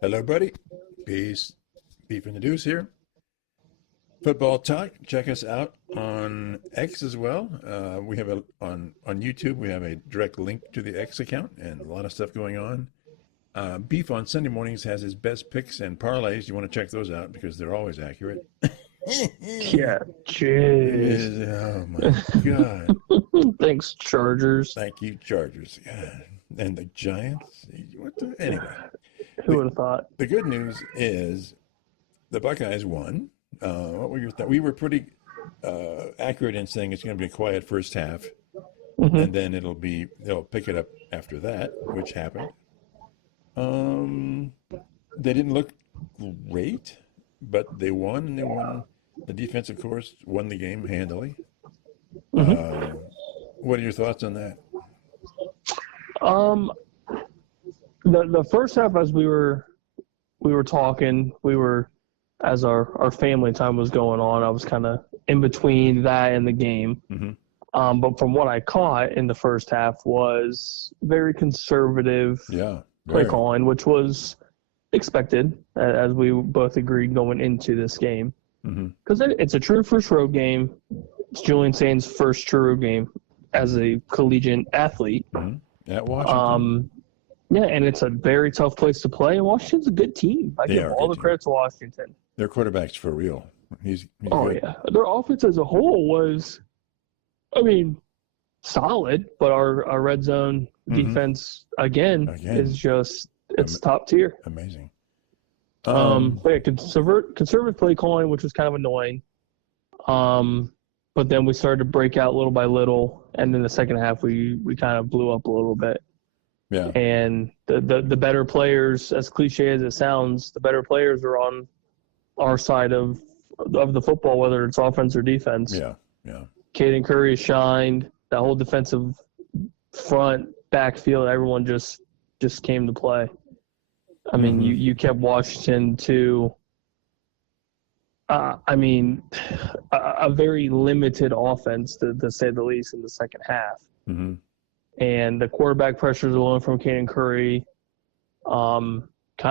Hello, buddy. Peace. Beef in the Deuce here. Football talk. Check us out on X as well. We have on YouTube. We have a direct link to the X account and a lot of stuff going on. Beef on Sunday mornings has his best picks and parlays. You want to check those out because they're always accurate. Yeah, jeez. Oh my God. Thanks, Chargers. Thank you, Chargers. God. And the Giants. Anyway. Who would have thought? The good news is the Buckeyes won. What were your thoughts? We were pretty accurate in saying it's going to be a quiet first half, and then they'll pick it up after that, which happened. They didn't look great, but they won, and they won. The defense, of course, won the game handily. What are your thoughts on that? The first half, as we were talking, as our family time was going on, I was kind of in between that and the game. But from what I caught in the first half was very conservative play calling, which was expected, as we both agreed going into this game. Because it's a true first road game. It's Julian Sain's first true road game as a collegiate athlete. At Washington. Yeah, and it's a very tough place to play, and Washington's a good team. I give all the credit to Washington. Their quarterback's for real. He's good. Yeah. Their offense as a whole was, solid, but our red zone defense, again, is just, it's top tier. Amazing. But yeah, conservative play calling, which was kind of annoying. But then we started to break out little by little, and in the second half we kind of blew up a little bit. Yeah. And the better players, as cliche as it sounds, the better players are on our side of the football, whether it's offense or defense. Yeah. Caden Curry shined. That whole defensive front, backfield, everyone just came to play. I mean, you kept Washington to, a very limited offense, to say the least, in the second half. And the quarterback pressures alone from Caden Curry kind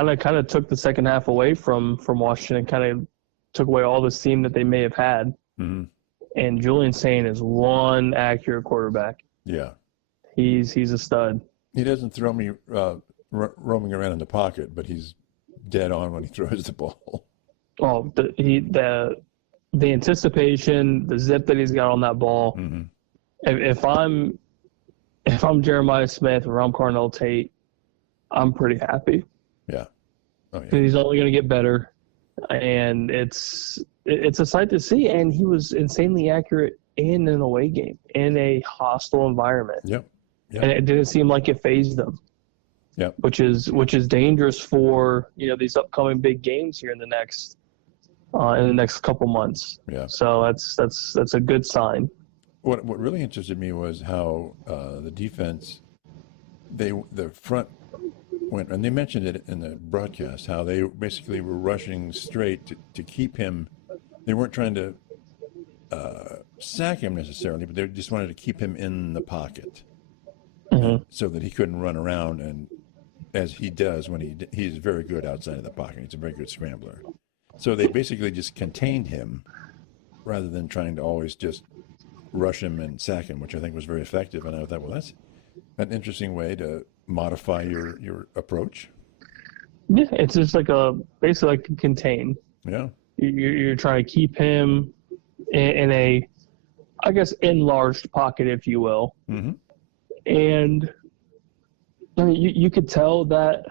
of took the second half away from Washington, kind of took away all the steam that they may have had. And Julian Saint is one accurate quarterback. Yeah. He's a stud. He doesn't throw me roaming around in the pocket, but he's dead on when he throws the ball. Oh, the anticipation, the zip that he's got on that ball. If I'm Jeremiah Smith or I'm Carnell Tate, I'm pretty happy. Yeah. Oh, yeah. He's only going to get better, and it's a sight to see. And he was insanely accurate in an away game, in a hostile environment. Yep. And it didn't seem like it phased them. Yep. Which is dangerous for these upcoming big games here in the next couple months. Yeah. So that's a good sign. What really interested me was how the defense, the front went, and they mentioned it in the broadcast, how they basically were rushing straight to keep him. They weren't trying to sack him necessarily, but they just wanted to keep him in the pocket so that he couldn't run around, and as he does when he's very good outside of the pocket. He's a very good scrambler. So they basically just contained him rather than trying to always just rush him and sack him, which I think was very effective. And I thought, well, that's an interesting way to modify your approach. Yeah, it's just basically like a contain. Yeah. You're trying to keep him in a, I guess, enlarged pocket, if you will. And I mean, you could tell that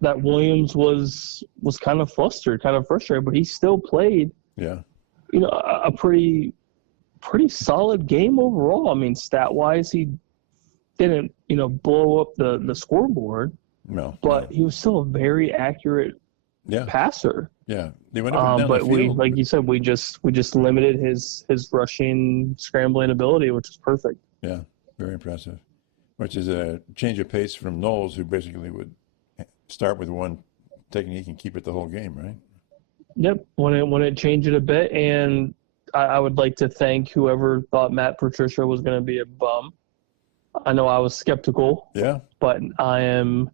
Williams was kind of flustered, kind of frustrated, but he still played. Yeah. A pretty solid game overall. I mean, stat-wise, he didn't, blow up the scoreboard. No. But he was still a very accurate passer. Yeah. They went up and down but the field. like you said, we just limited his rushing, scrambling ability, which is perfect. Yeah. Very impressive. Which is a change of pace from Knowles, who basically would start with one technique and keep it the whole game, right? Yep. When it changed it a bit, and I would like to thank whoever thought Matt Patricia was going to be a bum. I know I was skeptical. Yeah. But I am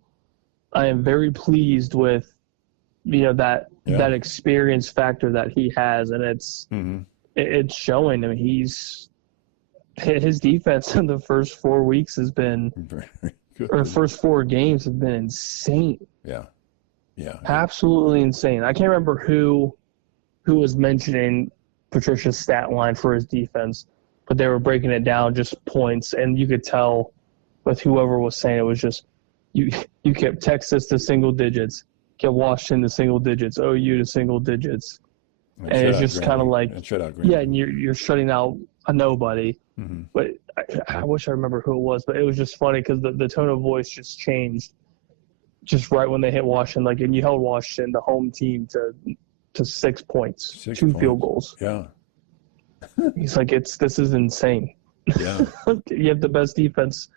I am very pleased with, that experience factor that he has, and it's showing. I mean, his defense in the first 4 weeks has been, Very good. or first 4 games have been insane. Yeah. Absolutely insane. I can't remember who was mentioning Patricia's stat line for his defense, but they were breaking it down just points, and you could tell with whoever was saying it was just you kept Texas to single digits, kept Washington to single digits, OU to single digits, and it's just kind of like, and you're shutting out a nobody. Mm-hmm. But I wish I remember who it was, but it was just funny because the tone of voice just changed just right when they hit Washington. Like, and you held Washington, the home team, to 6 points, 2 field goals. Yeah. He's like, this is insane. Yeah. You have the best defense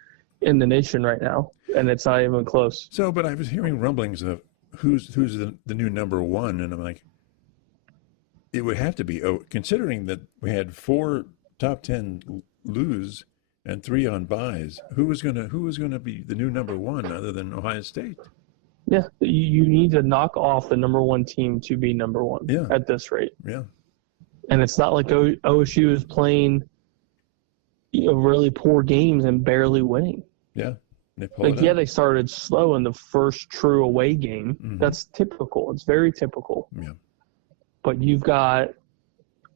in the nation right now, and it's not even close. So, but I was hearing rumblings of who's the new number one, and I'm like, it would have to be, considering that we had 4 top 10 lose and 3 on buys, who was gonna be the new number one other than Ohio State? Yeah, you need to knock off the number one team to be number one at this rate. Yeah. And it's not like OSU is playing really poor games and barely winning. Yeah. They started slow in the first true away game. Mm-hmm. That's typical. It's very typical. Yeah. But you've got,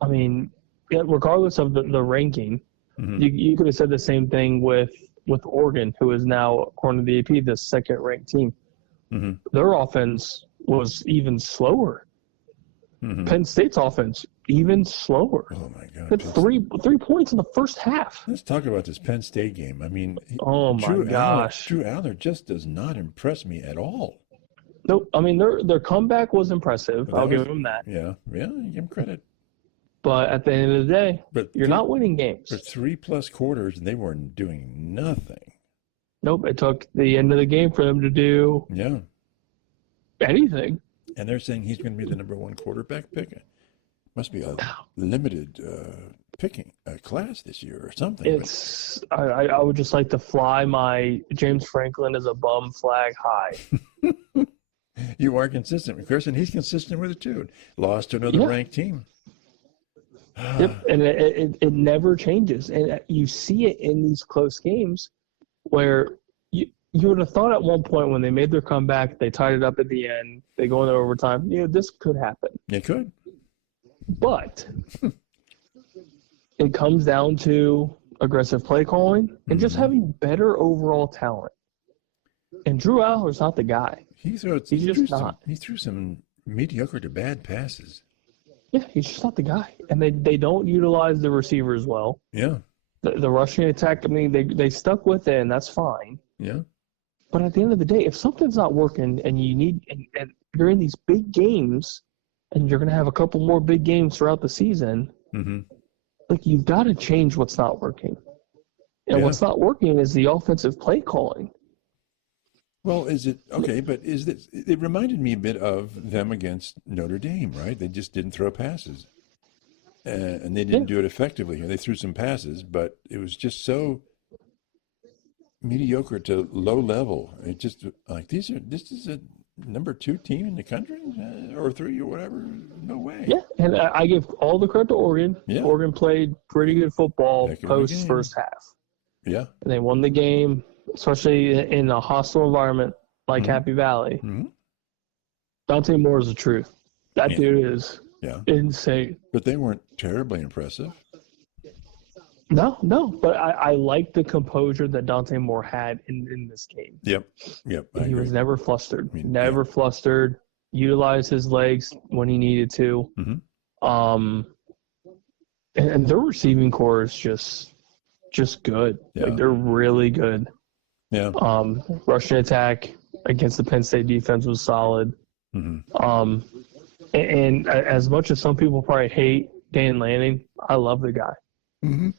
I mean, regardless of the ranking, mm-hmm. you could have said the same thing with Oregon, who is now, according to the AP, the second-ranked team. Mm-hmm. Their offense was even slower. Mm-hmm. Penn State's offense, even slower. Oh, my God. Had 3 points in the first half. Let's talk about this Penn State game. I mean, oh, my gosh. Drew Aller just does not impress me at all. Nope. I mean, their comeback was impressive. I'll give them that. Yeah. Yeah, give them credit. But at the end of the day, you're not winning games. For 3+ quarters, and they weren't doing nothing. Nope. It took the end of the game for them to do anything. And they're saying he's going to be the number one quarterback pick. Must be a limited picking class this year or something. I would just like to fly my James Franklin as a bum flag high. You are consistent with Chris, and he's consistent with it too. Lost to another ranked team. Yep, and it never changes. And you see it in these close games where you would have thought at one point when they made their comeback, they tied it up at the end, they go into overtime, this could happen. It could. But it comes down to aggressive play calling and just having better overall talent. And Drew Aller's not the guy. He's just not. He threw some mediocre to bad passes. Yeah, he's just not the guy. And they don't utilize the receivers well. Yeah. The rushing attack, I mean, they stuck with it, and that's fine. Yeah. But at the end of the day, if something's not working and you need and you're in these big games and you're going to have a couple more big games throughout the season, you've got to change what's not working. And what's not working is the offensive play calling. Well, is it okay? But it reminded me a bit of them against Notre Dame, right? They just didn't throw passes, and they didn't do it effectively. They threw some passes, but it was just so mediocre to low level. It just like this is a number 2 team in the country or 3 or whatever. No way. Yeah, and I give all the credit to Oregon. Yeah. Oregon played pretty good football post first half. Yeah, and they won the game. Especially in a hostile environment like Happy Valley. Mm-hmm. Dante Moore is the truth. That dude is insane. But they weren't terribly impressive. No. But I like the composure that Dante Moore had in this game. Yep. He was never flustered. Flustered. Utilized his legs when he needed to. Mm-hmm. And their receiving core is just good. Yeah. They're really good. Yeah. Rushing attack against the Penn State defense was solid. Mm-hmm. And as much as some people probably hate Dan Lanning, I love the guy. Mm-hmm.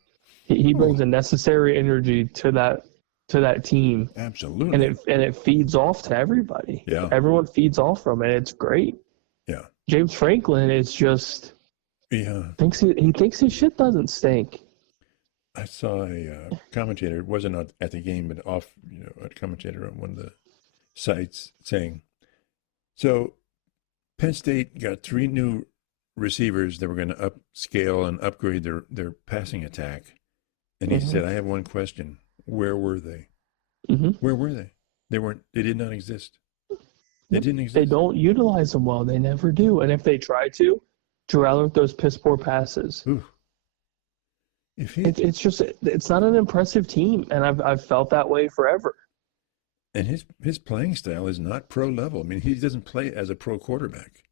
He brings a necessary energy to that team. Absolutely. And it feeds off to everybody. Yeah. Everyone feeds off from it. It's great. Yeah. James Franklin is just he thinks his shit doesn't stink. I saw a commentator, wasn't at the game, but off, a commentator on one of the sites saying, so Penn State got 3 new receivers that were going to upscale and upgrade their passing attack. And he said, I have one question. Where were they? Where were they? They did not exist. They didn't exist. They don't utilize them well. They never do. And if they try to, Drew Allen with those piss poor passes. Ooh. It's not an impressive team, and I've felt that way forever. And his playing style is not pro level. I mean, he doesn't play as a pro quarterback.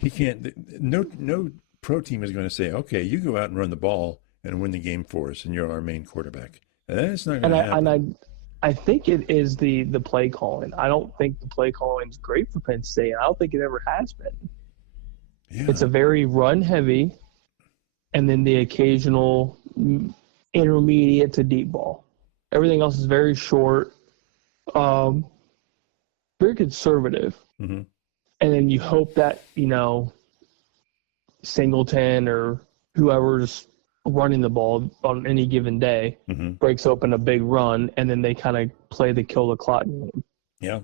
He can't. No pro team is going to say, okay, you go out and run the ball and win the game for us, and you're our main quarterback. And that's not going to happen. And I think it is the play calling. I don't think the play calling is great for Penn State. I don't think it ever has been. Yeah. It's a very run heavy, and then the occasional intermediate to deep ball. Everything else is very short, very conservative. And then you hope that, Singleton or whoever's running the ball on any given day breaks open a big run, and then they kind of play the kill the clock game. Yeah.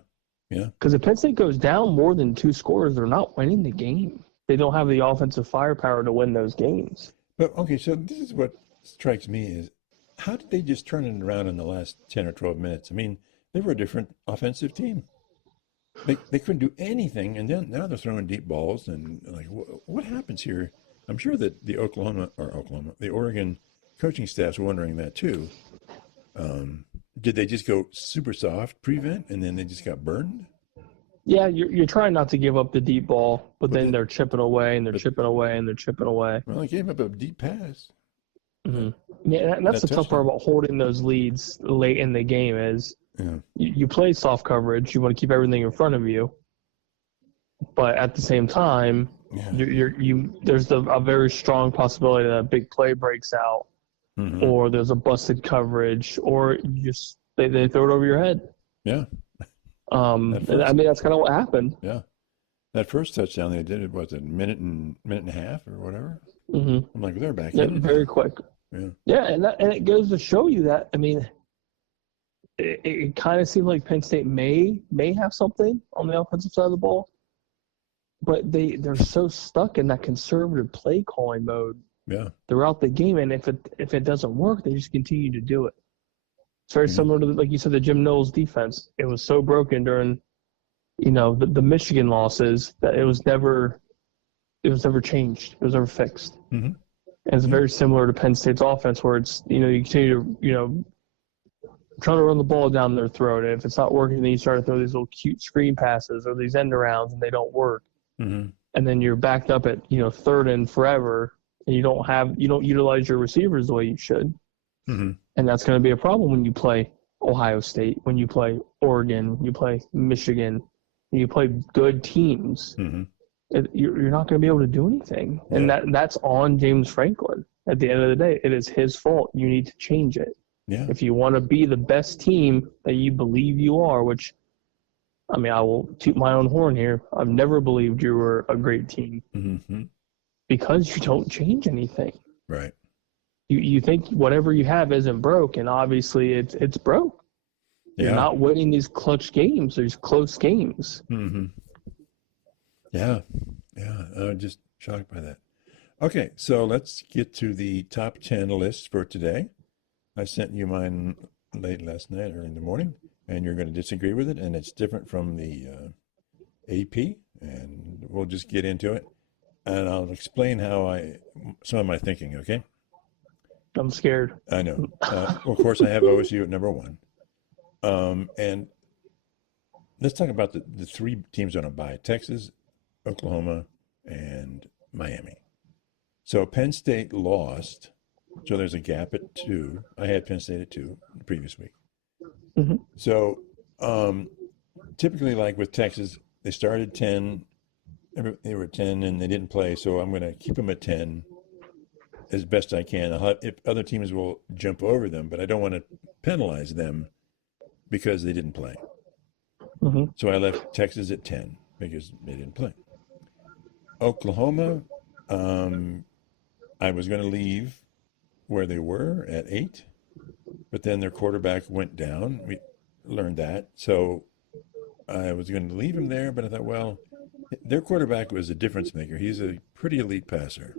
Because if Penn State goes down more than 2 scores, they're not winning the game. They don't have the offensive firepower to win those games. But, okay, so this is what strikes me is, how did they just turn it around in the last 10 or 12 minutes? I mean, they were a different offensive team. They couldn't do anything, and then now they're throwing deep balls, and like, what happens here? I'm sure that the Oregon coaching staff's wondering that too. Did they just go super soft prevent, and then they just got burned? Yeah, you're trying not to give up the deep ball, but then they're chipping away, and they're chipping away, and they're chipping away. Well, they gave up a deep pass. Yeah, and that's the tough part about holding those leads late in the game is you play soft coverage. You want to keep everything in front of you, but at the same time, there's a very strong possibility that a big play breaks out, or there's a busted coverage, or they throw it over your head. Yeah. I mean, that's kind of what happened. Yeah. That first touchdown they did, was a minute and a half or whatever. I'm like, they're back in. Very quick. Yeah, and it goes to show you that, I mean, it kind of seems like Penn State may have something on the offensive side of the ball, but they're so stuck in that conservative play calling mode throughout the game, and if it doesn't work, they just continue to do it. It's very similar to, like you said, the Jim Knowles defense. It was so broken during, the Michigan losses that it was never changed. It was never fixed. And it's very similar to Penn State's offense, where it's, you continue to, trying to run the ball down their throat. And if it's not working, then you start to throw these little cute screen passes or these end arounds, and they don't work. And then you're backed up at, third and forever, and you don't utilize your receivers the way you should. And that's going to be a problem when you play Ohio State, when you play Oregon, when you play Michigan, when you play good teams. You're not going to be able to do anything. And that's on James Franklin. At the end of the day, it is his fault. You need to change it. If you want to be the best team that you believe you are, which, I mean, I will toot my own horn here. I've never believed you were a great team because you don't change anything. Right. You think whatever you have isn't broke, and obviously it's broke. You're not winning these clutch games, these close games. Yeah. I'm just shocked by that. Okay, so let's get to the top 10 list for today. I sent you mine late last night, early in the morning, and you're going to disagree with it, and it's different from the AP, and we'll just get into it, and I'll explain some of my thinking, okay? I'm scared. I know. Of course, I have OSU at number 1. And let's talk about the 3 teams on a bye: Texas, Oklahoma, and Miami. So Penn State lost, so there's a gap at 2. I had Penn State at 2 the previous week. So typically, like with Texas, they started 10. They were 10 and they didn't play, so I'm going to keep them at 10 as best I can. If other teams will jump over them, but I don't want to penalize them because they didn't play. So I left Texas at 10 because they didn't play. Oklahoma, I was going to leave where they were at 8, but then their quarterback went down. We learned that. So I was going to leave him there, but I thought, well, their quarterback was a difference maker. He's a pretty elite passer.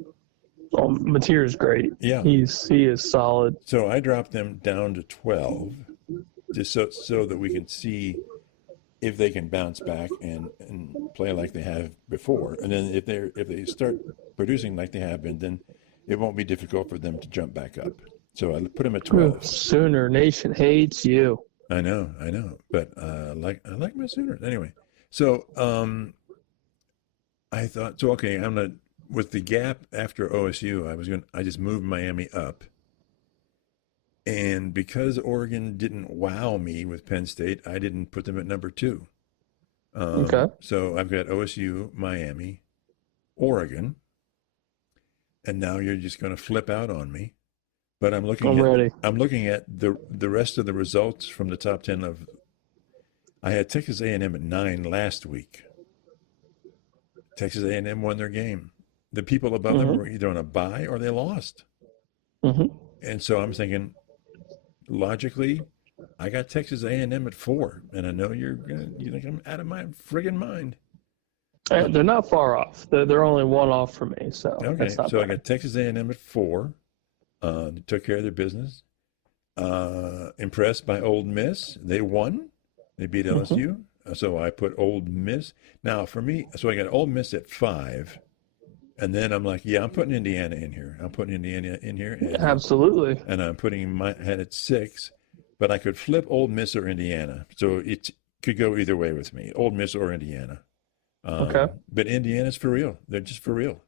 Mateer is great. Yeah. He is solid. So I dropped them down to 12, just so that we can see if they can bounce back and play like they have before. And then if they start producing like they have been, then it won't be difficult for them to jump back up. So I put them at 12. Sooner Nation hates you. I know, but I like my Sooners anyway. So I thought, so okay, I'm gonna, with the gap after OSU, I just moved Miami up, and because Oregon didn't wow me with Penn State, I didn't put them at number 2. Okay. So I've got OSU, Miami, Oregon, and now you're just going to flip out on me. But I'm looking at the rest of the results from the top 10 of. I had Texas A&M at 9 last week. Texas A&M won their game. The people above them were either on a bye or they lost. And so I'm thinking, logically, I got Texas A&M at 4, and I know you think I'm out of my friggin' mind. They're not far off. They're only one off from me. So okay, so bad. I got Texas A&M at 4. They took care of their business. Impressed by Ole Miss. They won. They beat LSU. So I put Ole Miss. Now for me, so I got Ole Miss at 5. And then I'm like, yeah, I'm putting Indiana in here. I'm putting Indiana in here. And, absolutely. And I'm putting my head at 6. But I could flip Ole Miss or Indiana. So it could go either way with me, Ole Miss or Indiana. Okay. But Indiana's for real. They're just for real.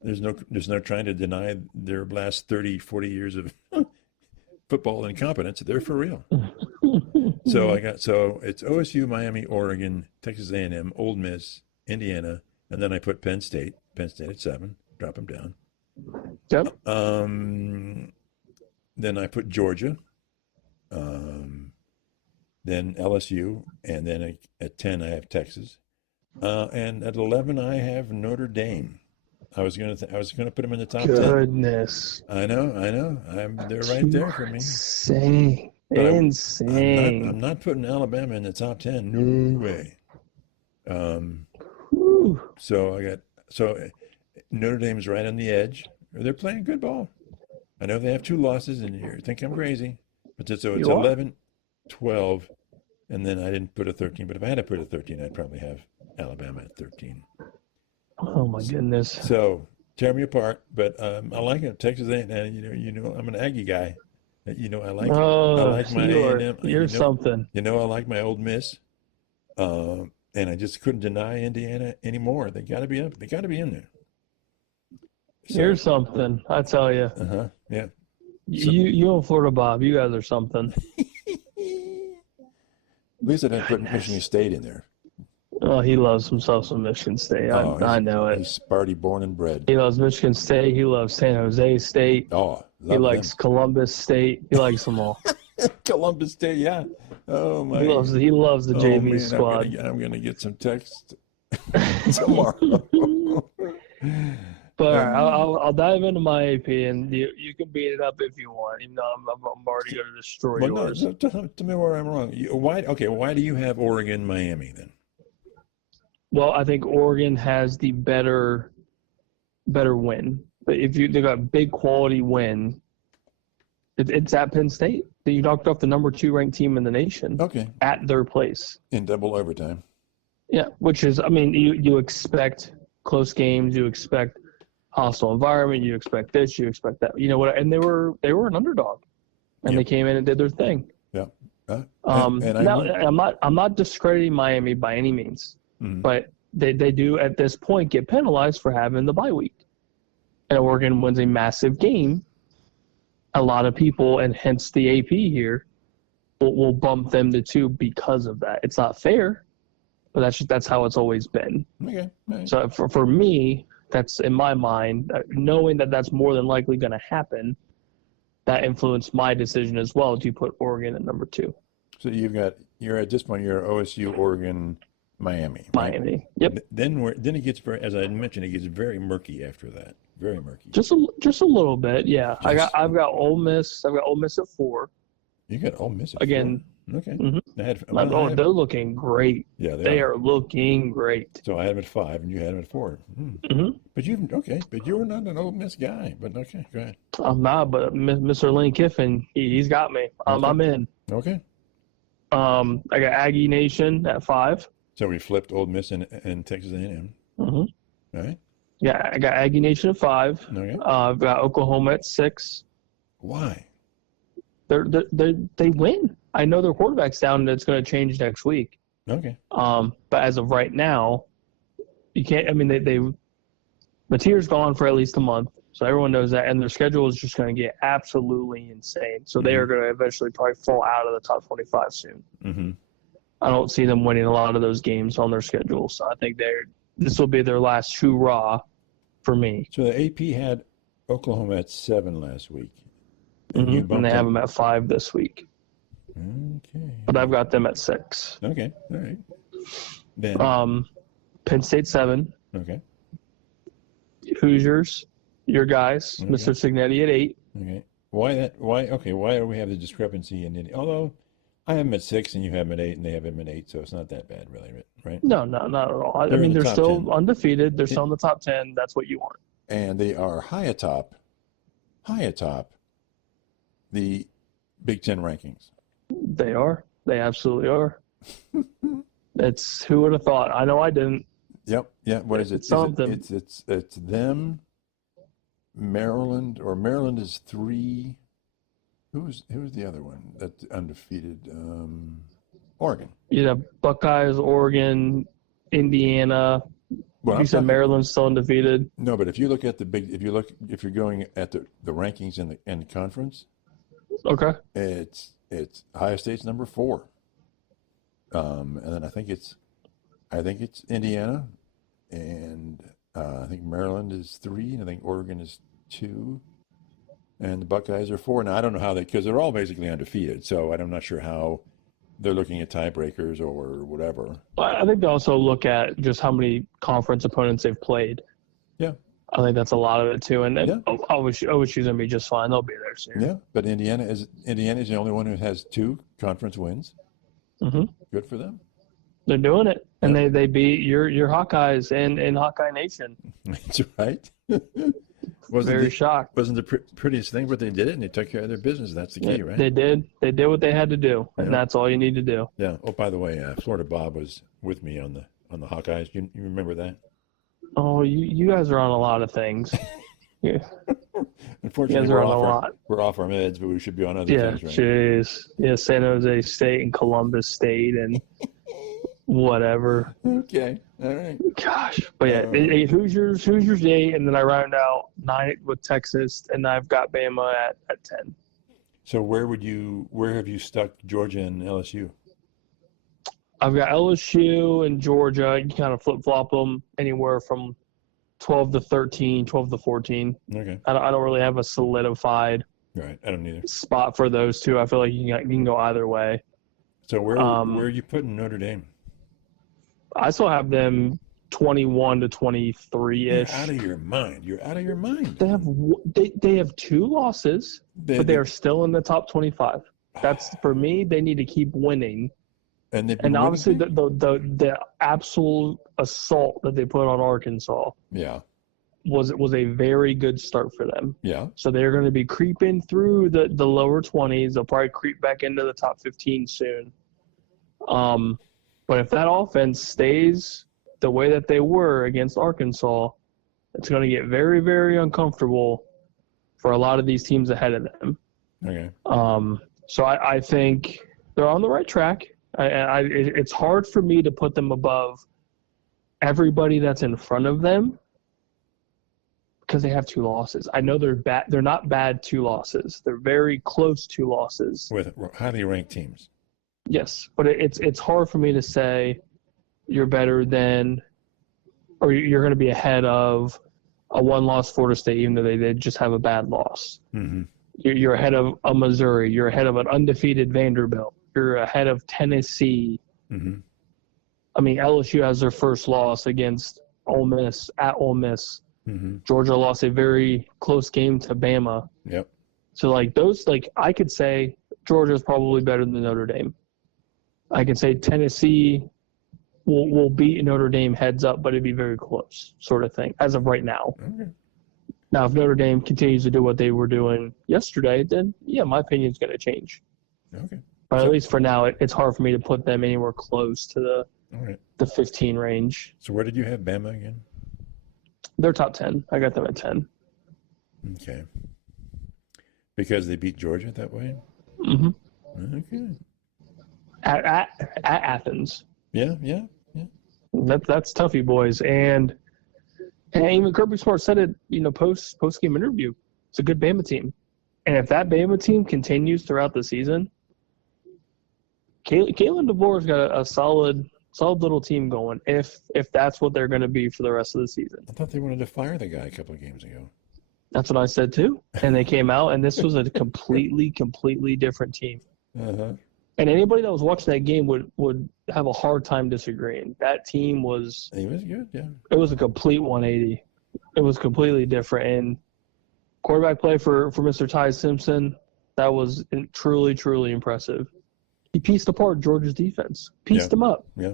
There's no trying to deny their last 30, 40 years of football incompetence. They're for real. So it's OSU, Miami, Oregon, Texas A&M, Ole Miss, Indiana, and then I put Penn State at 7, drop them down. Yep. Then I put Georgia, then LSU, and then at 10 I have Texas, and at 11 I have Notre Dame. I was gonna put them in the top 10. Goodness. I know. They're right there for me. Insane. I'm not putting Alabama in the top 10. No way. So Notre Dame's right on the edge. They're playing good ball. I know they have 2 losses, and you think I'm crazy, but so it's 11, 12, and then I didn't put a 13. But if I had to put a 13, I'd probably have Alabama at 13. Oh my goodness! So tear me apart, but I like it. Texas A&M. You know, I'm an Aggie guy. I like. I like my A&M. You're something. I like my Ole Miss, and I just couldn't deny Indiana anymore. They got to be up. They got to be in there. So, you're something, I tell you. Yeah. You and Florida Bob, you guys are something. At least I didn't put Michigan State in there. Oh, he loves himself some Michigan State. I know it. He's Sparty born and bred. He loves Michigan State. He loves San Jose State. Oh, he likes Columbus State. He likes them all. Columbus State, yeah. Oh my. He loves the JV squad. I'm gonna get some text tomorrow. But I'll dive into my AP, and you can beat it up if you want. Even though I'm already going to destroy yours. No, tell me where I'm wrong. Why do you have Oregon, Miami then? Well, I think Oregon has the better win. But if they got a big quality win, it's at Penn State. You knocked off the number 2 ranked team in the nation. Okay. At their place. In double overtime. Yeah, which is, I mean, you expect close games, you expect hostile environment, you expect this, you expect that. You know what? And they were an underdog, and they came in and did their thing. Yeah. I'm not discrediting Miami by any means, but they do at this point get penalized for having the bye week. And Oregon wins a massive game. A lot of people, and hence the AP here, will bump them to 2 because of that. It's not fair, but that's how it's always been. Okay. Right. So for me, that's in my mind, knowing that that's more than likely going to happen, that influenced my decision as well to put Oregon at number 2. So you're at this point, you're OSU, Oregon, Miami. Right? Miami. Yep. Then it gets very, as I mentioned, it gets very murky after that. Very murky. Just a little bit, yeah. I've got Ole Miss. I've got Ole Miss at 4. You got Ole Miss at again. 4? Okay. Mhm. They're looking great. Yeah, They are looking great. So I had them at 5, and you had them at 4. Mm-hmm. But you were not an Ole Miss guy. But okay, go ahead. I'm not, but Mr. Lane Kiffin, he's got me. I'm in. Okay. I got Aggie Nation at 5. So we flipped Ole Miss and Texas A&M. Mm-hmm. All right. Yeah, I got Aggie Nation at 5. Okay. I've got Oklahoma at 6. Why? They win. I know their quarterback's down, and it's going to change next week. Okay. But as of right now, you can't. I mean, they Mateer's gone for at least a month, so everyone knows that, and their schedule is just going to get absolutely insane. So they are going to eventually probably fall out of the top 25 soon. Mm-hmm. I don't see them winning a lot of those games on their schedule, so I think this will be their last hoorah for me. So the AP had Oklahoma at 7 last week. Mm-hmm. And they have them at 5 this week. Okay. But I've got them at 6. Okay. All right. Then. Penn State 7. Okay. Hoosiers, your guys, Okay. Mr. Signetti at 8. Okay. Why that? Why? Okay. Why do we have the discrepancy in it? Although I have them at 6 and you have them at 8 and they have them at 8, so it's not that bad, really, right? No, not at all. I They're mean, they're still 10. undefeated. They're still in the top 10. That's what you want. And they are high atop the Big Ten rankings. They are. They absolutely are. It's who would have thought? I know I didn't. Yep. Yeah. What is it? Something. It's them. Maryland is 3. Who's the other one that's undefeated? Oregon. You have Buckeyes, Oregon, Indiana. Well, you said Maryland's still undefeated. No, but if you look at if you're going at the rankings in the conference, okay, it's Ohio State's number 4. And then I think it's Indiana, and I think Maryland is 3, and I think Oregon is 2, and the Buckeyes are 4. Now I don't know how because they're all basically undefeated, so I'm not sure how they're looking at tiebreakers or whatever. I think they also look at just how many conference opponents they've played. Yeah. I think that's a lot of it too, and OSU's gonna be just fine. They'll be there soon. Yeah, but Indiana is the only one who has 2 conference wins. Mm-hmm. Good for them. They're doing it, and they beat your Hawkeyes in Hawkeye Nation. That's right. Very shocked. Wasn't the prettiest thing, but they did it, and they took care of their business. That's the key, right? They did. They did what they had to do, and that's all you need to do. Yeah. Oh, by the way, Florida Bob was with me on the Hawkeyes. You remember that? Oh, you guys are on a lot of things. Yeah. Unfortunately, we're off our meds, but we should be on other things, right? Jeez. Yeah, San Jose State and Columbus State and whatever. Okay. All right. Gosh. But yeah, Hoosiers 8, and then I round out 9 with Texas, and I've got Bama at 10. So where have you stuck Georgia and LSU? I've got LSU and Georgia. You kind of flip-flop them anywhere from 12 to 13, 12 to 14. Okay. I don't really have a solidified Right. I don't either. spot for those two. I feel like you can go either way. So where are you putting Notre Dame? I still have them 21 to 23-ish. You're out of your mind. You're out of your mind. They have 2 losses, but they are still in the top 25. That's for me. They need to keep winning. And obviously the absolute assault that they put on Arkansas was a very good start for them. Yeah. So they're going to be creeping through the lower 20s. They'll probably creep back into the top 15 soon. But if that offense stays the way that they were against Arkansas, it's going to get very, very uncomfortable for a lot of these teams ahead of them. Okay. So I think they're on the right track. It's hard for me to put them above everybody that's in front of them because they have 2 losses. I know they're bad. They're not bad 2 losses. They're very close 2 losses. With highly ranked teams. Yes, but it's hard for me to say you're better than or you're going to be ahead of a 1-loss Florida State, even though they just have a bad loss. Mm-hmm. You're ahead of a Missouri. You're ahead of an undefeated Vanderbilt. You're ahead of Tennessee. Mm-hmm. I mean, LSU has their first loss against Ole Miss at Ole Miss. Mm-hmm. Georgia lost a very close game to Bama. Yep. So, I could say Georgia's probably better than Notre Dame. I can say Tennessee will beat Notre Dame heads up, but it'd be very close, sort of thing, as of right now. Okay. Now, if Notre Dame continues to do what they were doing yesterday, then, yeah, my opinion's going to change. Okay. But at least for now, it's hard for me to put them anywhere close to the 15 range. So where did you have Bama again? They're top 10. I got them at 10. Okay. Because they beat Georgia that way? Mm-hmm. Okay. At Athens. Yeah. That's toughy, boys. And even Kirby Smart said it, post game interview. It's a good Bama team, and if that Bama team continues throughout the season, Kalen DeBoer's got a solid little team going. If that's what they're going to be for the rest of the season. I thought they wanted to fire the guy a couple of games ago. That's what I said too. And they came out, and this was a completely different team. Uh-huh. And anybody that was watching that game would have a hard time disagreeing. That team was. He was good, yeah. It was a complete 180. It was completely different. And quarterback play for Mr. Ty Simpson, that was truly impressive. He pieced apart Georgia's defense, pieced them up. Yeah.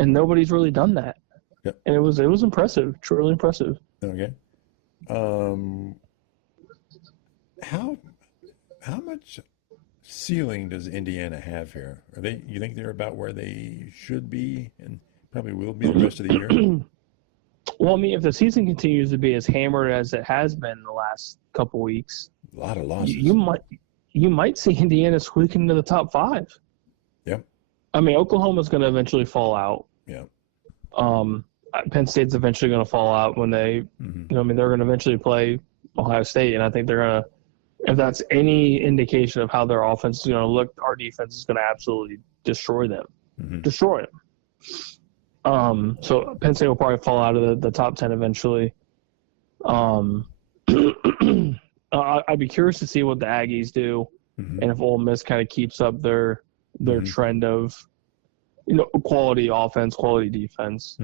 And nobody's really done that. Yep. And it was impressive, truly impressive. Okay. How much ceiling does Indiana have here? You think they're about where they should be and probably will be the rest of the year? Well, I mean, if the season continues to be as hammered as it has been in the last couple weeks, A lot of losses. you might see Indiana squeaking into the top 5. Yep. I mean, Oklahoma's going to eventually fall out. Yeah. Penn State's eventually going to fall out when they, they're going to eventually play Ohio State, and I think they're going to. If that's any indication of how their offense is going to look, our defense is going to absolutely destroy them. Destroy them. So Penn State will probably fall out of the top 10 eventually. I'd be curious to see what the Aggies do, and if Ole Miss kind of keeps up their trend of, quality offense, quality defense.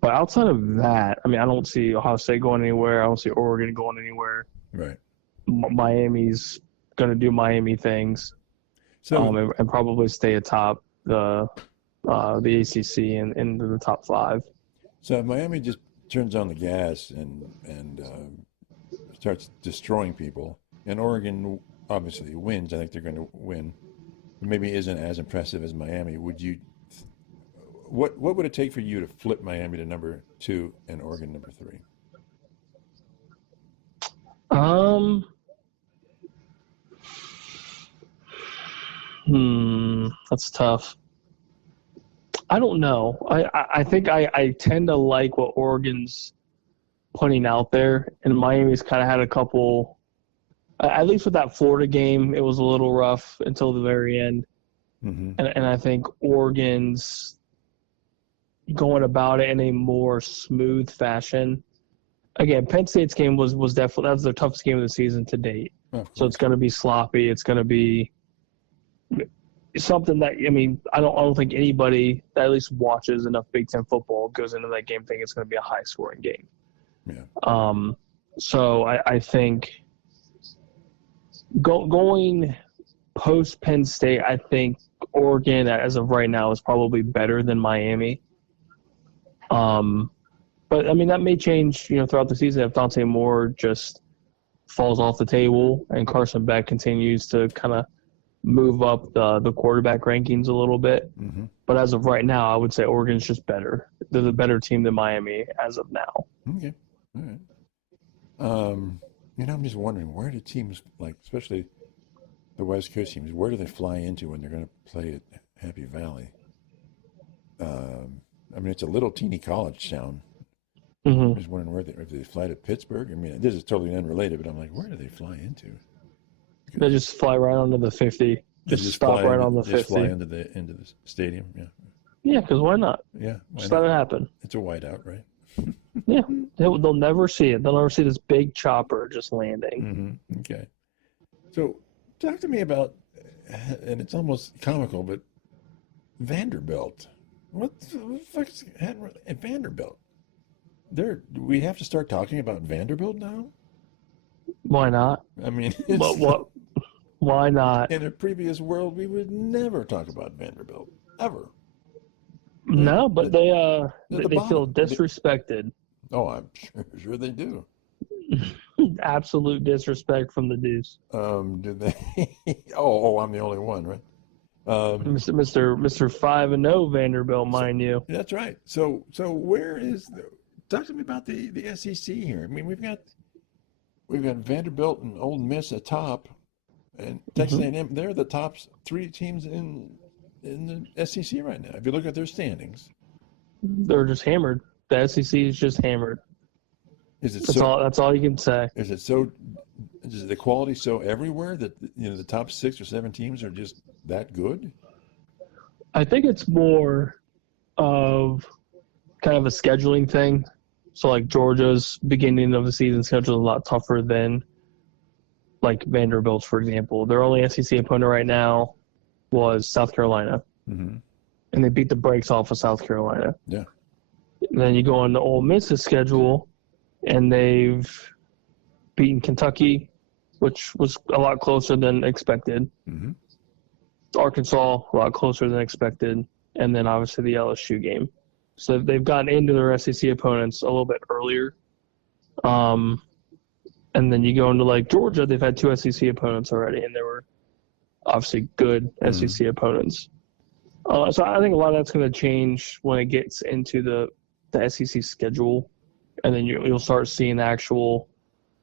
But outside of that, I mean, I don't see Ohio State going anywhere. I don't see Oregon going anywhere. Right. Miami's going to do Miami things, So and probably stay atop the ACC and into the top 5. So Miami just turns on the gas and starts destroying people, and Oregon obviously wins. I think they're going to win. Maybe isn't as impressive as Miami. What would it take for you to flip Miami to number 2 and Oregon number 3? That's tough. I don't know. I think I tend to like what Oregon's putting out there, and Miami's kind of had a couple. At least with that Florida game, it was a little rough until the very end, and I think Oregon's going about it in a more smooth fashion. Again, Penn State's game was definitely that's their toughest game of the season to date. So it's going to be sloppy. It's going to be something that I don't think anybody that at least watches enough Big Ten football goes into that game thinking it's going to be a high scoring game. Yeah. So I think going post Penn State, I think Oregon as of right now is probably better than Miami. But that may change, throughout the season if Dante Moore just falls off the table and Carson Beck continues to kind of move up the quarterback rankings a little bit. But as of right now, I would say Oregon's just better. They're the better team than Miami as of now. Okay. All right. I'm just wondering, where do teams, like especially the West Coast teams, where do they fly into when they're going to play at Happy Valley? It's a little teeny college town. I'm just wondering if they fly to Pittsburgh. This is totally unrelated, but I'm like, where do they fly into? They just fly right onto the 50. Just stop right on the 50. Just fly into the stadium. Yeah. Yeah, because why not? Yeah. Just let it happen. It's a whiteout, right? Yeah. They'll never see it. They'll never see this big chopper just landing. Okay. So talk to me about, and it's almost comical, but Vanderbilt. What the fuck's at Vanderbilt? We have to start talking about Vanderbilt now? Why not? Why not? In a previous world, we would never talk about Vanderbilt ever. No, but they feel bottom. disrespected. Oh, I'm sure they do. Absolute disrespect from the Deuce. Did they? oh, I'm the only one, right? Mr. 5-0 Vanderbilt, mind you. That's right. So where is talk to me about the SEC here. I mean, we've got Vanderbilt and Ole Miss atop, and Texas A&M. They're the top 3 teams in the SEC right now. If you look at their standings, they're just hammered. The SEC is just hammered. That's all you can say. Is the quality so everywhere that the top 6 or 7 teams are just that good? I think it's more of kind of a scheduling thing. So like Georgia's beginning of the season schedule is a lot tougher than like Vanderbilt's, for example. Their only SEC opponent right now was South Carolina, and they beat the brakes off of South Carolina. Yeah. And then you go on the Ole Miss's schedule, and they've beaten Kentucky, which was a lot closer than expected. Arkansas, a lot closer than expected. And then obviously the LSU game. So they've gotten into their SEC opponents a little bit earlier. And then you go into like Georgia, they've had 2 SEC opponents already, and they were obviously good SEC opponents. So I think a lot of that's going to change when it gets into the SEC schedule. And then you'll start seeing the actual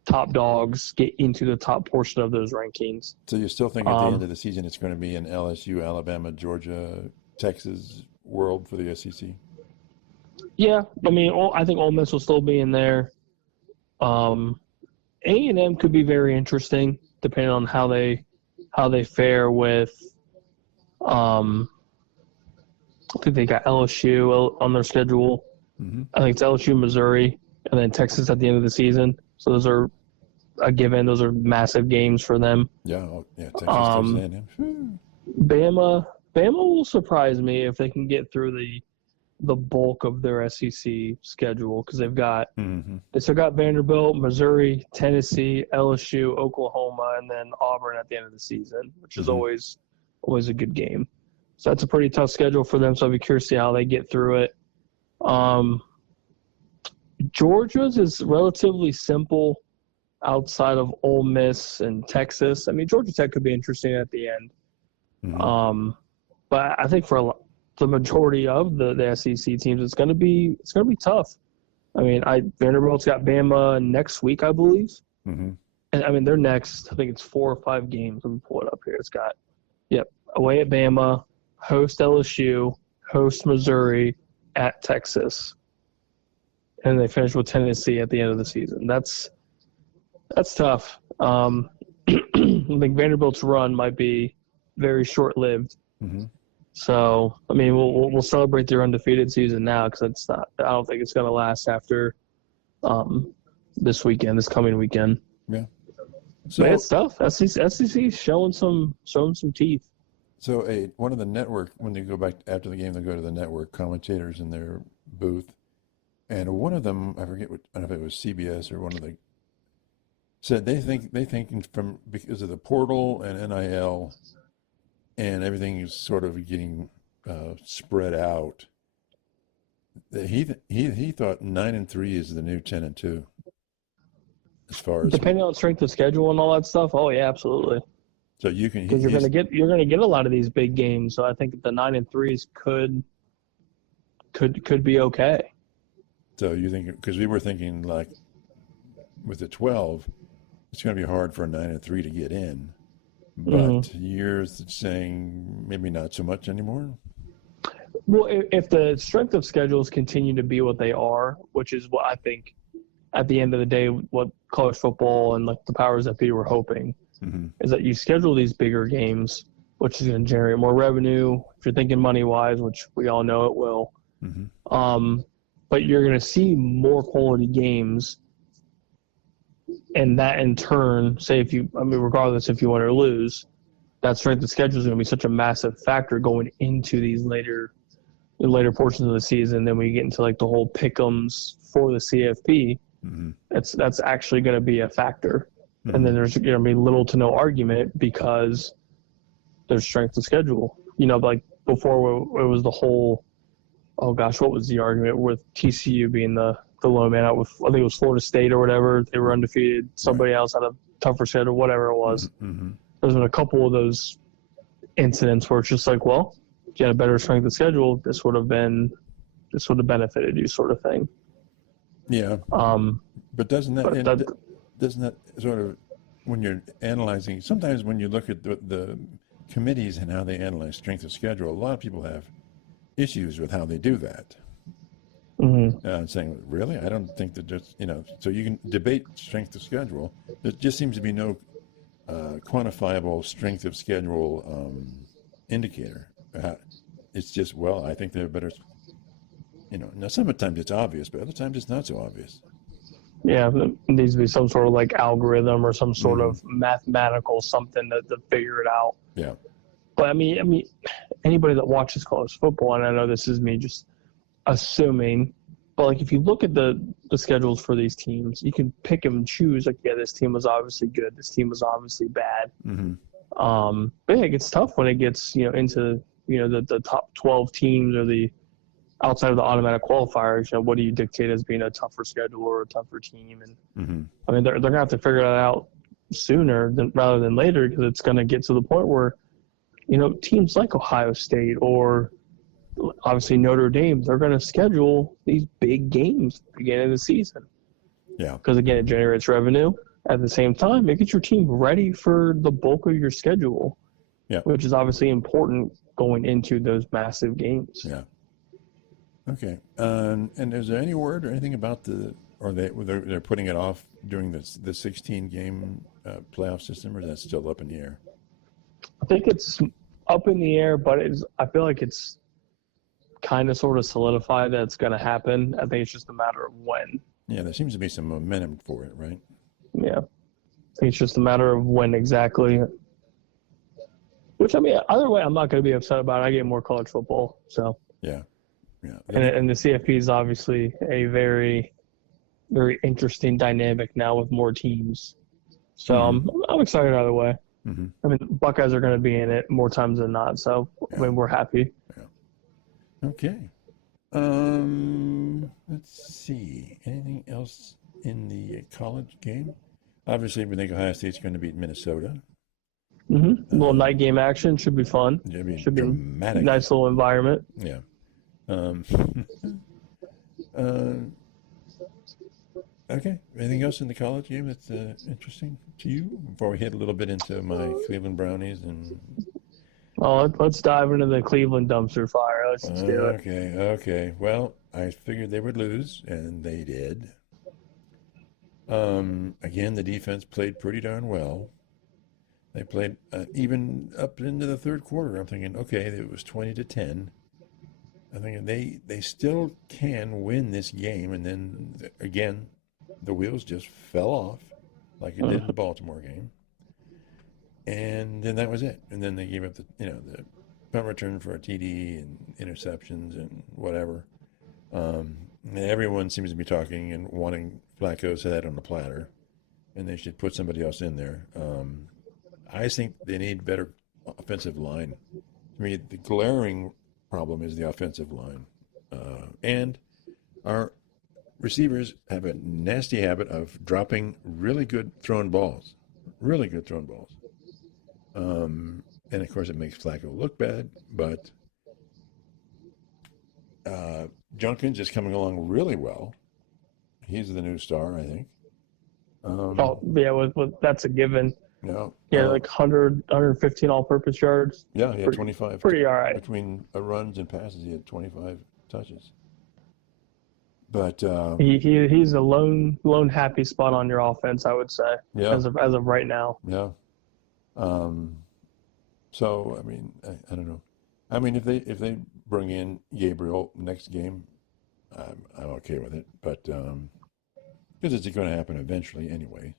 top dogs get into the top portion of those rankings. So you still think at the end of the season it's going to be an LSU, Alabama, Georgia, Texas world for the SEC? Yeah, I mean, I think Ole Miss will still be in there. A&M could be very interesting depending on how they fare with. I think they got LSU on their schedule. I think it's LSU, Missouri, and then Texas at the end of the season. So those are a given. Those are massive games for them. Yeah, Texas, A&M. Bama will surprise me if they can get through the bulk of their SEC schedule, because they still got Vanderbilt, Missouri, Tennessee, LSU, Oklahoma, and then Auburn at the end of the season, which is always a good game. So that's a pretty tough schedule for them. So I'll be curious to see how they get through it. Georgia's is relatively simple outside of Ole Miss and Texas. I mean, Georgia Tech could be interesting at the end. But I think for the majority of the SEC teams, it's going to be tough. I mean, Vanderbilt's got Bama next week, I believe. And I mean, they're next. I think it's 4 or 5 games. Let me pull it up here. It's got, away at Bama, host LSU, host Missouri, at Texas, and they finish with Tennessee at the end of the season. That's tough. I think Vanderbilt's run might be very short-lived. So, I mean, we'll celebrate their undefeated season now, because I don't think it's going to last after this coming weekend. Yeah. So but it's tough. SEC showing some teeth. So one of the network, when they go back after the game, they go to the network commentators in their booth, and one of them, I don't know if it was CBS or one of the, said they think because of the portal and NIL and everything is sort of getting spread out, that he thought 9-3 is the new 10-2. As far as depending on strength of schedule and all that stuff. Oh yeah, absolutely. So you can, because you're gonna get a lot of these big games. So I think the 9-3s could be okay. So you think, because we were thinking like with the 12, it's going to be hard for a 9-3 to get in, but you're saying maybe not so much anymore. Well, if the strength of schedules continue to be what they are, which is what I think at the end of the day, what college football and like the powers that be were hoping. Is that you schedule these bigger games, which is going to generate more revenue, if you're thinking money-wise, which we all know it will. But you're going to see more quality games, and that in turn, regardless if you win or lose, that strength of schedule is going to be such a massive factor going into these later portions of the season. Then when you get into like the whole pick'ems for the CFB, that's actually going to be a factor. and then there's going to be little to no argument because there's strength of schedule. Like before it was the whole, oh gosh, what was the argument with TCU being the low man out with, I think it was Florida State or whatever. They were undefeated. Somebody else had a tougher schedule, whatever it was. There's been a couple of those incidents where it's just like, well, if you had a better strength of schedule, this would have benefited you, sort of thing. Yeah. But doesn't that sort of, when you're analyzing, sometimes when you look at the committees and how they analyze strength of schedule, a lot of people have issues with how they do that. Saying, really? I don't think that just, so you can debate strength of schedule. There just seems to be no quantifiable strength of schedule indicator. It's just, well, I think they're better. Now sometimes it's obvious, but other times it's not so obvious. Yeah, there needs to be some sort of like algorithm or some sort of mathematical something to figure it out. Yeah. But I mean, anybody that watches college football, and I know this is me just assuming, but like if you look at the schedules for these teams, you can pick and choose. Like, yeah, this team was obviously good. This team was obviously bad. But yeah, it gets tough when it gets into the top 12 teams or the outside of the automatic qualifiers. What do you dictate as being a tougher schedule or a tougher team? And I mean, they're gonna have to figure that out sooner rather than later, because it's gonna get to the point where teams like Ohio State or obviously Notre Dame, they're going to schedule these big games at the beginning of the season. Yeah. Because, again, it generates revenue. At the same time, it gets your team ready for the bulk of your schedule, which is obviously important going into those massive games. Yeah. Okay. And is there any word or anything about they're putting it off during the 16-game playoff system, or is that still up in the air? I think it's up in the air, but I feel like it's kind of sort of solidified that it's going to happen. I think it's just a matter of when. Yeah, there seems to be some momentum for it, right? Yeah. I think it's just a matter of when exactly. Which, I mean, either way, I'm not going to be upset about it. I get more college football, so. Yeah. Yeah. And the CFB is obviously a very, very interesting dynamic now with more teams. So I'm excited either way. I mean, Buckeyes are going to be in it more times than not, so I mean, we're happy. Yeah. Okay. Let's see. Anything else in the college game? Obviously, we think Ohio State's going to beat Minnesota. A little night game action should be fun. Should be dramatic. Nice little environment. Yeah. Okay. Anything else in the college game that's interesting to you before we hit a little bit into my Cleveland Brownies and? Oh, let's dive into the Cleveland dumpster fire. Let's just do it. Okay. Well, I figured they would lose, and they did. Again, the defense played pretty darn well. They played even up into the third quarter. I'm thinking, okay, it was 20-10. I'm thinking they still can win this game, and then again, the wheels just fell off like it did in the Baltimore game. And then that was it. And then they gave up the punt return for a TD and interceptions and whatever. And everyone seems to be talking and wanting Flacco's head on the platter, and they should put somebody else in there. I think they need better offensive line. I mean, the glaring problem is the offensive line. And our receivers have a nasty habit of dropping really good thrown balls. And, of course, it makes Flacco look bad. But Junkins is coming along really well. He's the new star, I think. That's a given. No. Yeah, like 115 all-purpose yards. Yeah, he had 25. Pretty all right. Between runs and passes, he had 25 touches. But he's a lone happy spot on your offense, I would say. Yeah. As of right now. Yeah. So I mean, I don't know. I mean, if they bring in Gabriel next game, I'm okay with it. But because it's going to happen eventually anyway.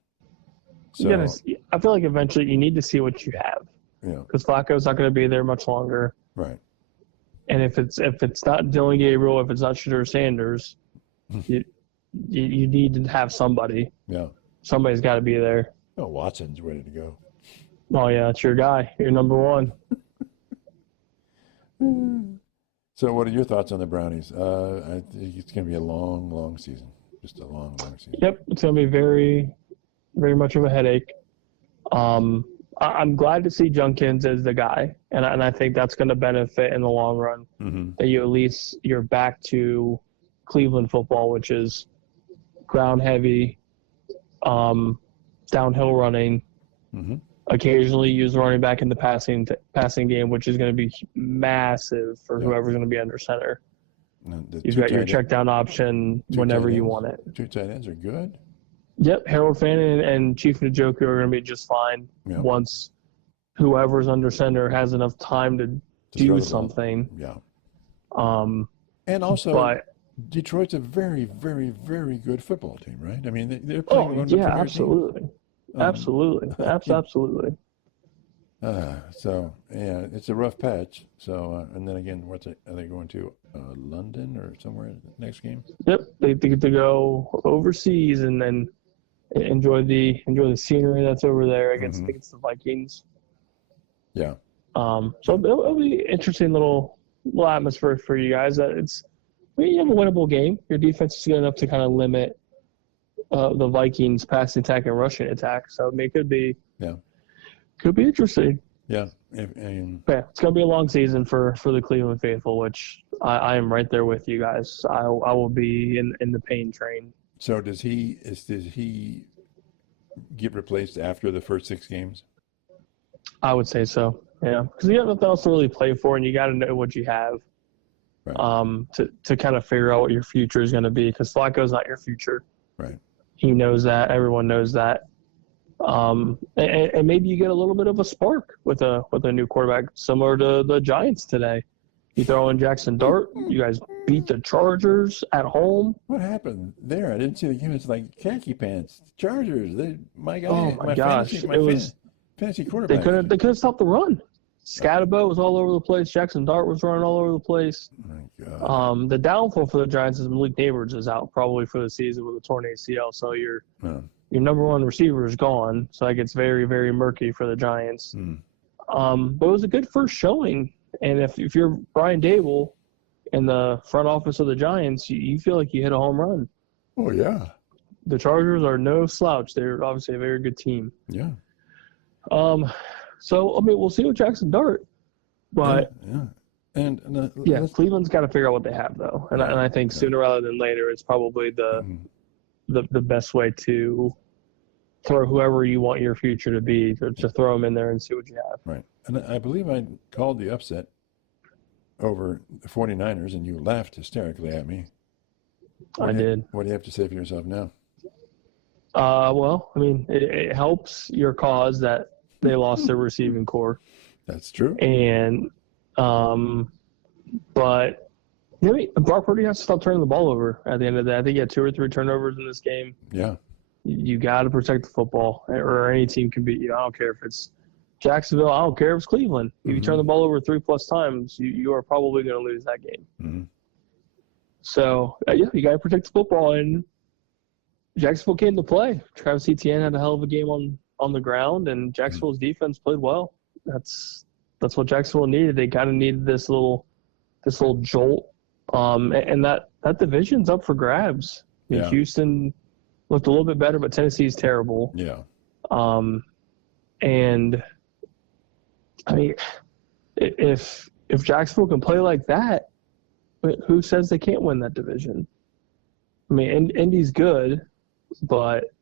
So I feel like eventually you need to see what you have. Yeah. Because Flacco's not going to be there much longer. Right. And if it's not Dylan Gabriel, if it's not Shedeur Sanders, you need to have somebody. Yeah. Somebody's got to be there. Oh, Watson's ready to go. Oh yeah, it's your guy. You're number one. So, what are your thoughts on the Brownies? I think it's going to be a long, long season. Just a long, long season. Yep, it's gonna be very, very much of a headache. I'm glad to see Junkins as the guy, and I think that's going to benefit in the long run. Mm-hmm. That you're back to Cleveland football, which is ground heavy, downhill running. Mm-hmm. Occasionally use the running back in the passing game, which is going to be massive for whoever's going to be under center. You've got your check down option whenever you want it. 2 tight ends are good. Yep, Harold Fannin and Chief Njoku are going to be just fine once whoever's under center has enough time to do something. Yeah. And also, Detroit's a very, very, very good football team, right? I mean, they're playing one of the premier absolutely. teams. Absolutely. Absolutely. So, yeah, it's a rough patch. So, and then again, are they going to London or somewhere next game? Yep, they get to go overseas and then enjoy the scenery that's over there against the Vikings. Yeah. So it'll be interesting little atmosphere for you guys. You have a winnable game. Your defense is good enough to kind of limit the Vikings' passing attack and rushing attack. So it could be interesting. Yeah. It's going to be a long season for the Cleveland faithful, which I am right there with you guys. I will be in the pain train. So does he get replaced after the first 6 games? I would say so. Yeah, because you have nothing else to really play for, and you got to know what you have. Right. To kind of figure out what your future is going to be, because Flacco's not your future. Right. He knows that. Everyone knows that. And maybe you get a little bit of a spark with a new quarterback, similar to the Giants today. You throw in Jackson Dart. You guys beat the Chargers at home. What happened there? I didn't see the game. It's like khaki pants. Chargers. My guy. Oh my gosh! Fantasy quarterback. They couldn't stop the run. Scatterbo was all over the place. Jackson Dart was running all over the place. Oh my God. The downfall for the Giants is Malik Neighbors is out probably for the season with a torn ACL. So your number one receiver is gone. So that gets very, very murky for the Giants. But it was a good first showing. And if you're Brian Dable in the front office of the Giants, you feel like you hit a home run. Oh, yeah. The Chargers are no slouch. They're obviously a very good team. Yeah. So, we'll see with Jackson Dart. But, Cleveland's got to figure out what they have, though. And I think sooner rather than later, it's probably the best way to throw whoever you want your future to be, to throw them in there and see what you have. Right. And I believe I called the upset over the 49ers, and you laughed hysterically at me. I did. What do you have to say for yourself now? It helps your cause that they lost their receiving core. That's true. And, but Brock Purdy has to stop turning the ball over at the end of that. I think he had 2 or 3 turnovers in this game. Yeah. You got to protect the football, or any team can beat you. I don't care if it's Jacksonville. I don't care if it's Cleveland. If you turn the ball over 3+ times, you are probably going to lose that game. Mm-hmm. So, you got to protect the football. And Jacksonville came to play. Travis Etienne had a hell of a game on the ground, and Jacksonville's defense played well. That's what Jacksonville needed. They kind of needed this little jolt. And that division's up for grabs. Houston looked a little bit better, but Tennessee's terrible. Yeah. And if Jacksonville can play like that, who says they can't win that division? Indy's good, but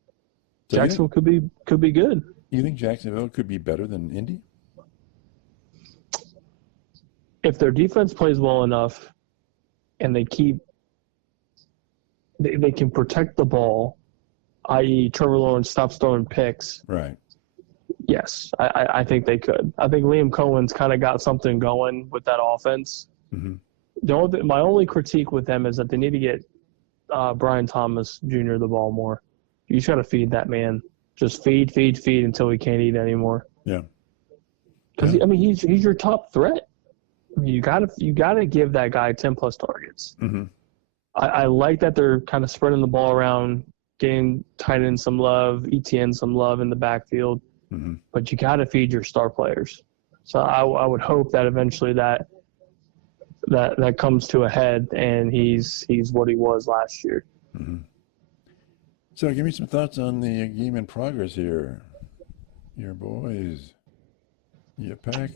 Jacksonville could be good. You think Jacksonville could be better than Indy? If their defense plays well enough, and they can protect the ball, i.e. Trevor Lawrence stops throwing picks. Right. Yes, I think they could. I think Liam Cohen's kind of got something going with that offense. Mm-hmm. My only critique with them is that they need to get Brian Thomas Jr. the ball more. You just got to feed that man. Just feed until he can't eat anymore. Yeah. Because he's your top threat. You gotta give that guy 10+ targets. Mm-hmm. I like that they're kind of spreading the ball around getting tight end some love, ETN some love in the backfield, but you got to feed your star players. So I would hope that eventually that comes to a head, and he's what he was last year. So give me some thoughts on the game in progress here. Your boys, your Packers.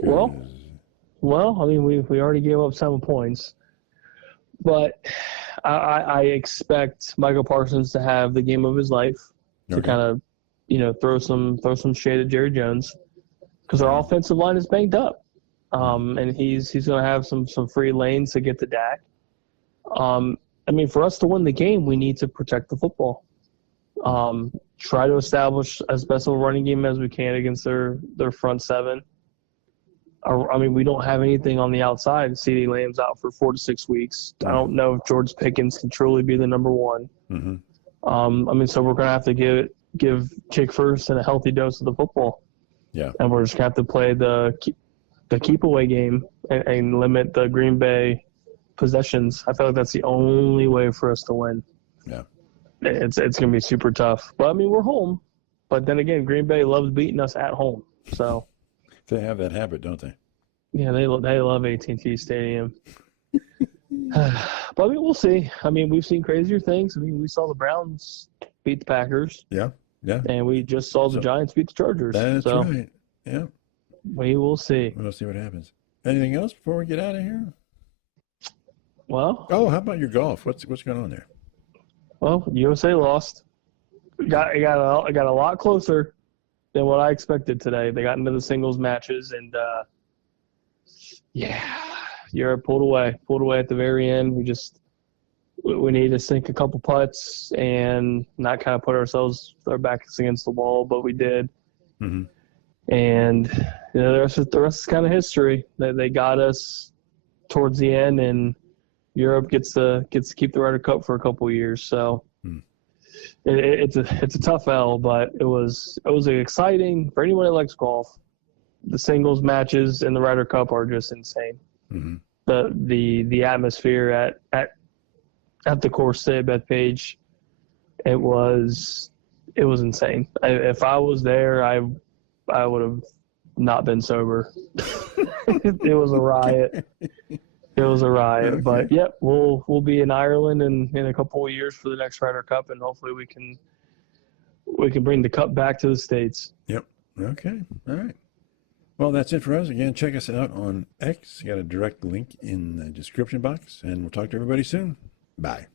Well, I mean, we already gave up 7 points, but I expect Michael Parsons to have the game of his life to kind of, throw some shade at Jerry Jones, because our offensive line is banged up, and he's going to have some free lanes to get to Dak. I mean, for us to win the game, we need to protect the football. Try to establish as best of a running game as we can against their front seven. I mean, we don't have anything on the outside. CeeDee Lamb's out for 4 to 6 weeks. I don't know if George Pickens can truly be the number one. I mean, so we're going to have to give kick first and a healthy dose of the football. Yeah. And we're just going to have to play the keep away game and limit the Green Bay possessions. I feel like that's the only way for us to win. Yeah. It's going to be super tough. But, I mean, we're home. But then again, Green Bay loves beating us at home. So they have that habit, don't they? Yeah, they love AT&T Stadium. But, I mean, we'll see. I mean, we've seen crazier things. I mean, we saw the Browns beat the Packers. Yeah. And we just saw the Giants beat the Chargers. That's right. Yeah. We will see. We'll see what happens. Anything else before we get out of here? Well. Oh, how about your golf? What's going on there? Well, USA lost. It got a lot closer than what I expected today. They got into the singles matches, and Europe pulled away at the very end. We need to sink a couple putts and not kind of put our backs against the wall, but we did. And the rest is kind of history. They got us towards the end, and Europe gets to keep the Ryder Cup for a couple of years. So it's a tough L, but it was exciting for anyone that likes golf. The singles matches in the Ryder Cup are just insane. The atmosphere at the course today at Bethpage, it was insane. If I was there, I would have not been sober. It was a riot. It was a riot. Okay. But yep, we'll be in Ireland in a couple of years for the next Ryder Cup, and hopefully we can bring the cup back to the States. Yep. Okay. All right. Well, that's it for us. Again, check us out on X. You got a direct link in the description box, and we'll talk to everybody soon. Bye.